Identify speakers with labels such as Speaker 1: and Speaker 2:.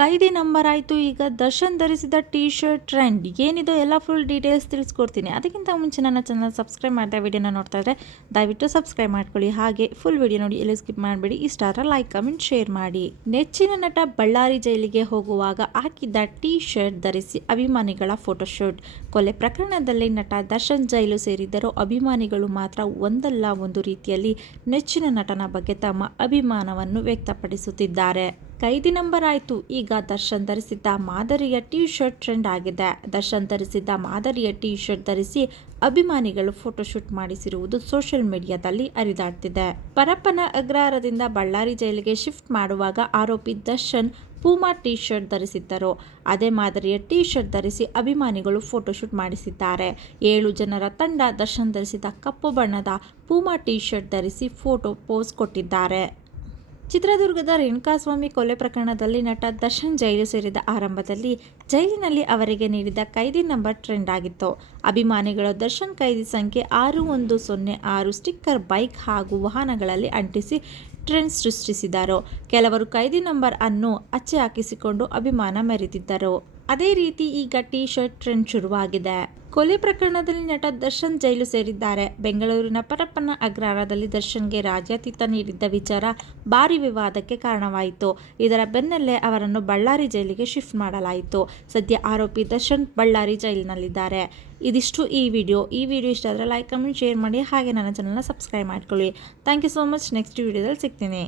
Speaker 1: ಕೈದಿ number ಆಯಿತು. ಈಗ ದರ್ಶನ್ ಧರಿಸಿದ ಟೀ ಶರ್ಟ್ ಟ್ರೆಂಡ್ ಏನಿದು? ಎಲ್ಲ ಫುಲ್ ಡೀಟೇಲ್ಸ್ ತಿಳಿಸ್ಕೊಡ್ತೀನಿ. ಅದಕ್ಕಿಂತ ಮುಂಚೆ ನನ್ನ ಚಾನಲ್ ಸಬ್ಸ್ಕ್ರೈಬ್ ಮಾಡ್ತಾ ವೀಡಿಯೋನ ನೋಡ್ತಾ ಇದ್ರೆ ದಯವಿಟ್ಟು ಸಬ್ಸ್ಕ್ರೈಬ್ ಮಾಡ್ಕೊಳ್ಳಿ. ಹಾಗೆ ಫುಲ್ ವಿಡಿಯೋ ನೋಡಿ, ಎಲ್ಲಿ ಸ್ಕಿಪ್ ಮಾಡಬೇಡಿ. ಇಷ್ಟ ಆದರೆ ಲೈಕ್ ಕಮೆಂಟ್ ಶೇರ್ ಮಾಡಿ. ನೆಚ್ಚಿನ ನಟ ಬಳ್ಳಾರಿ ಜೈಲಿಗೆ ಹೋಗುವಾಗ ಹಾಕಿದ್ದ ಟೀ ಶರ್ಟ್ ಧರಿಸಿ ಅಭಿಮಾನಿಗಳ ಫೋಟೋಶೂಟ್ ಕೊಲೆ ಪ್ರಕರಣದಲ್ಲಿ ನಟ ದರ್ಶನ್ ಜೈಲು ಸೇರಿದ್ದರೂ ಅಭಿಮಾನಿಗಳು ಮಾತ್ರ ಒಂದಲ್ಲ ಒಂದು ರೀತಿಯಲ್ಲಿ ನೆಚ್ಚಿನ ನಟನ ಬಗ್ಗೆ ತಮ್ಮ ಅಭಿಮಾನವನ್ನು ವ್ಯಕ್ತಪಡಿಸುತ್ತಿದ್ದಾರೆ. ಕೈದಿ ನಂಬರ್ ಆಯಿತು. ಈಗ ದರ್ಶನ್ ಧರಿಸಿದ್ದ ಮಾದರಿಯ ಟೀ ಶರ್ಟ್ ಟ್ರೆಂಡ್ ಆಗಿದೆ. ದರ್ಶನ್ ಧರಿಸಿದ್ದ ಮಾದರಿಯ ಟೀ ಶರ್ಟ್ ಧರಿಸಿ ಅಭಿಮಾನಿಗಳು ಫೋಟೋಶೂಟ್ ಮಾಡಿಸಿರುವುದು ಸೋಷಿಯಲ್ ಮೀಡಿಯಾದಲ್ಲಿ ಹರಿದಾಡ್ತಿದೆ. ಪರಪ್ಪನ ಅಗ್ರಹಾರದಿಂದ ಬಳ್ಳಾರಿ ಜೈಲಿಗೆ ಶಿಫ್ಟ್ ಮಾಡುವಾಗ ಆರೋಪಿ ದರ್ಶನ್ ಪೂಮಾ ಟೀ ಶರ್ಟ್ ಧರಿಸಿದ್ದರು. ಅದೇ ಮಾದರಿಯ ಟೀ ಶರ್ಟ್ ಧರಿಸಿ ಅಭಿಮಾನಿಗಳು ಫೋಟೋಶೂಟ್ ಮಾಡಿಸಿದ್ದಾರೆ. ಏಳು ಜನರ ತಂಡ ದರ್ಶನ್ ಧರಿಸಿದ ಕಪ್ಪು ಬಣ್ಣದ ಪೂಮಾ ಟೀ ಶರ್ಟ್ ಧರಿಸಿ ಫೋಟೋ ಪೋಸ್ ಕೊಟ್ಟಿದ್ದಾರೆ. ಚಿತ್ರದುರ್ಗದ ರೇಣುಕಾಸ್ವಾಮಿ ಕೊಲೆ ಪ್ರಕರಣದಲ್ಲಿ ನಟ ದರ್ಶನ್ ಜೈಲು ಸೇರಿದ ಆರಂಭದಲ್ಲಿ ಜೈಲಿನಲ್ಲಿ ಅವರಿಗೆ ನೀಡಿದ ಕೈದಿ ನಂಬರ್ ಟ್ರೆಂಡ್ ಆಗಿತ್ತು. ಅಭಿಮಾನಿಗಳು ದರ್ಶನ್ ಕೈದಿ ಸಂಖ್ಯೆ ಆರು ಒಂದು ಸೊನ್ನೆ ಆರು ಸ್ಟಿಕ್ಕರ್, ಬೈಕ್ ಹಾಗೂ ವಾಹನಗಳಲ್ಲಿ ಅಂಟಿಸಿ ಟ್ರೆಂಡ್ ಸೃಷ್ಟಿಸಿದರು. ಕೆಲವರು ಕೈದಿ ನಂಬರ್ ಅನ್ನು ಅಚ್ಚೆ ಹಾಕಿಸಿಕೊಂಡು ಅಭಿಮಾನ ಮೆರೆದಿದ್ದರು. ಅದೇ ರೀತಿ ಈಗ ಟೀ ಶರ್ಟ್ ಟ್ರೆಂಡ್ ಶುರುವಾಗಿದೆ. ಕೊಲೆ ಪ್ರಕರಣದಲ್ಲಿ ನಟ ದರ್ಶನ್ ಜೈಲು ಸೇರಿದ್ದಾರೆ. ಬೆಂಗಳೂರಿನ ಪರಪ್ಪನ ಅಗ್ರಹಾರದಲ್ಲಿ ದರ್ಶನ್ಗೆ ರಾಜ್ಯಾತೀತ ನೀಡಿದ್ದ ವಿಚಾರ ಭಾರಿ ವಿವಾದಕ್ಕೆ ಕಾರಣವಾಯಿತು. ಇದರ ಬೆನ್ನಲ್ಲೇ ಅವರನ್ನು ಬಳ್ಳಾರಿ ಜೈಲಿಗೆ ಶಿಫ್ಟ್ ಮಾಡಲಾಯಿತು. ಸದ್ಯ ಆರೋಪಿ ದರ್ಶನ್ ಬಳ್ಳಾರಿ ಜೈಲಿನಲ್ಲಿದ್ದಾರೆ. ಇದಿಷ್ಟು ಈ ವಿಡಿಯೋ. ಈ ವಿಡಿಯೋ ಇಷ್ಟ ಆದರೆ ಲೈಕ್, ಕಮೆಂಟ್, ಶೇರ್ ಮಾಡಿ ಹಾಗೆ ನನ್ನ ಚಾನಲ್ನ ಸಬ್ಸ್ಕ್ರೈಬ್ ಮಾಡ್ಕೊಳ್ಳಿ. Thank you so much. Next ವಿಡಿಯೋದಲ್ಲಿ ಸಿಗ್ತೀನಿ.